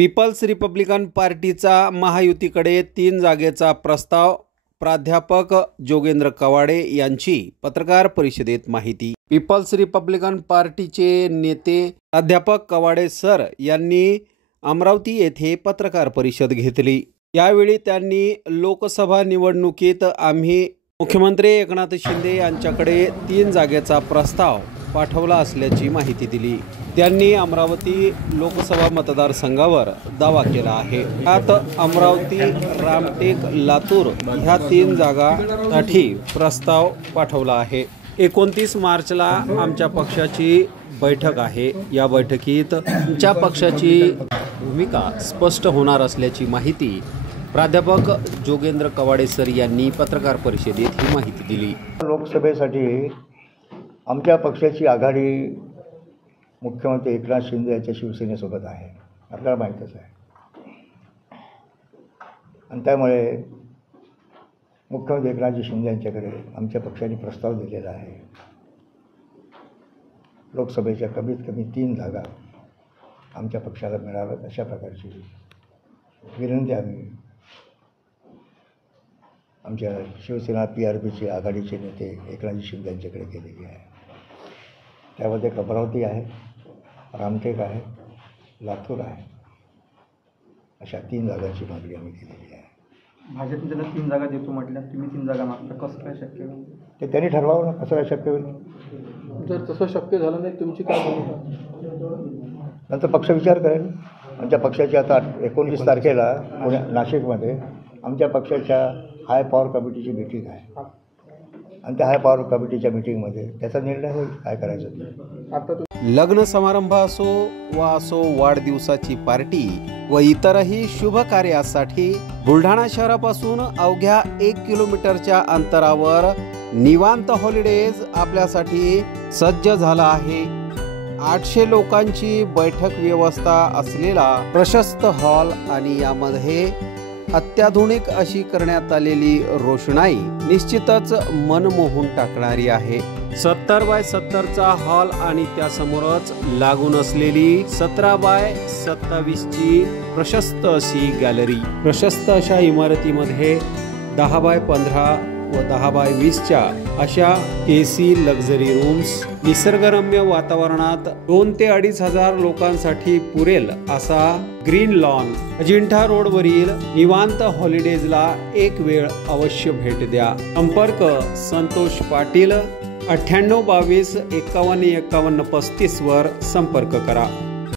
People's Republican पार्टीचा महायुतीकडे 3 जागेचा प्रस्ताव, प्राध्यापक जोगेंद्र कवाडे यांची पत्रकार परिषदेत माहिती। पीपल्स रिपब्लिकन पार्टीचे नेते प्राध्यापक कवाडे सर यांनी अमरावती येथे पत्रकार परिषद घेतली। यावेळी त्यांनी लोकसभा निवडणुकीत आम्ही मुख्यमंत्री एकनाथ शिंदे यांच्याकडे 3 जागेचा प्रस्ताव पाठवला असल्याची माहिती दिली। त्यांनी अमरावती लोकसभा मतदारसंघावर दावा केला आहे। यात अमरावती, रामटेक, लातूर ह्या 3 जागांसाठी प्रस्ताव पाठवला आहे। 29 मार्चला आमच्या पक्षाची बैठक आहे। या बैठकीत आमच्या पक्षाची भूमिका स्पष्ट होणार असल्याची माहिती प्राध्यापक जोगेंद्र कवाडे सर यांनी पत्रकार परिषदेत ही माहिती दिली। लोकसभेसाठी आमच्या पक्षाची आघाडी मुख्यमंत्री एकनाथ शिंदे यांच्या शिवसेनेसोबत आहे, आपल्याला माहीतच आहे। आणि त्यामुळे मुख्यमंत्री एकनाथजी शिंदे यांच्याकडे आमच्या पक्षाने प्रस्ताव दिलेला आहे। लोकसभेच्या कमीत कमी 3 जागा आमच्या पक्षाला मिळाव्यात अशा प्रकारची विनंती आम्ही आमच्या शिवसेना PRPचे आघाडीचे नेते एकनाथजी शिंदे यांच्याकडे केलेली आहे। त्यामध्ये अमरावती आहे, रामटेक आहे, लातूर आहे, अशा 3 जागांची मागणी आम्ही केलेली आहे। भाजपने त्याला 3 जागा देतो म्हटल्या, तुम्ही 3 जागा मागता, कसं काय शक्य होईल? ते त्यांनी ठरवावं ना, कसं काय शक्य होईल। जर तसं शक्य झालं नाही तुमची काय भूमिका? नंतर पक्ष विचार करेल। आमच्या पक्षाची आता 19 तारखेला नाशिकमध्ये आमच्या पक्षाच्या हाय पॉवर कमिटीची मीटिंग आहे आणि त्या हाय पॉवर कमिटीच्या मीटिंगमध्ये त्याचा निर्णय होईल काय करायचं। लग्न समारंभ असो वाढदिवसाची पार्टी व इतरही शुभ कार्यासाठी बुलढाणा शहरापासून अवघ्या 1 किलोमीटरच्या अंतरावर निवांत हॉलिडेज आपल्यासाठी सज्ज झाला आहे। 800 लोकांची बैठक व्यवस्था असलेला प्रशस्त हॉल आणि यामध्ये अत्याधुनिक अशी करण्यात आलेली रोषणाई निश्चितच मन मोहून टाकणारी आहे। 70 बाय 70चा हॉल आणि त्यासमोरच लागून असलेली 17 बाय 27ची प्रशस्त अशी गॅलरी। प्रशस्त अशा इमारतीमध्ये 10 बाय 15 व 10 बाय 20च्या अशा AC लक्झरी रूम्स, निसर्गरम्य वातावरणात 2 ते 2.5 हजार लोकांसाठी पुरेल असा ग्रीन लॉन। अजिंठा रोडवरील निवांत हॉलिडेजला एक वेळ अवश्य भेट द्या। संपर्क संतोष पाटील 98 22 51 51 35 वर संपर्क करा।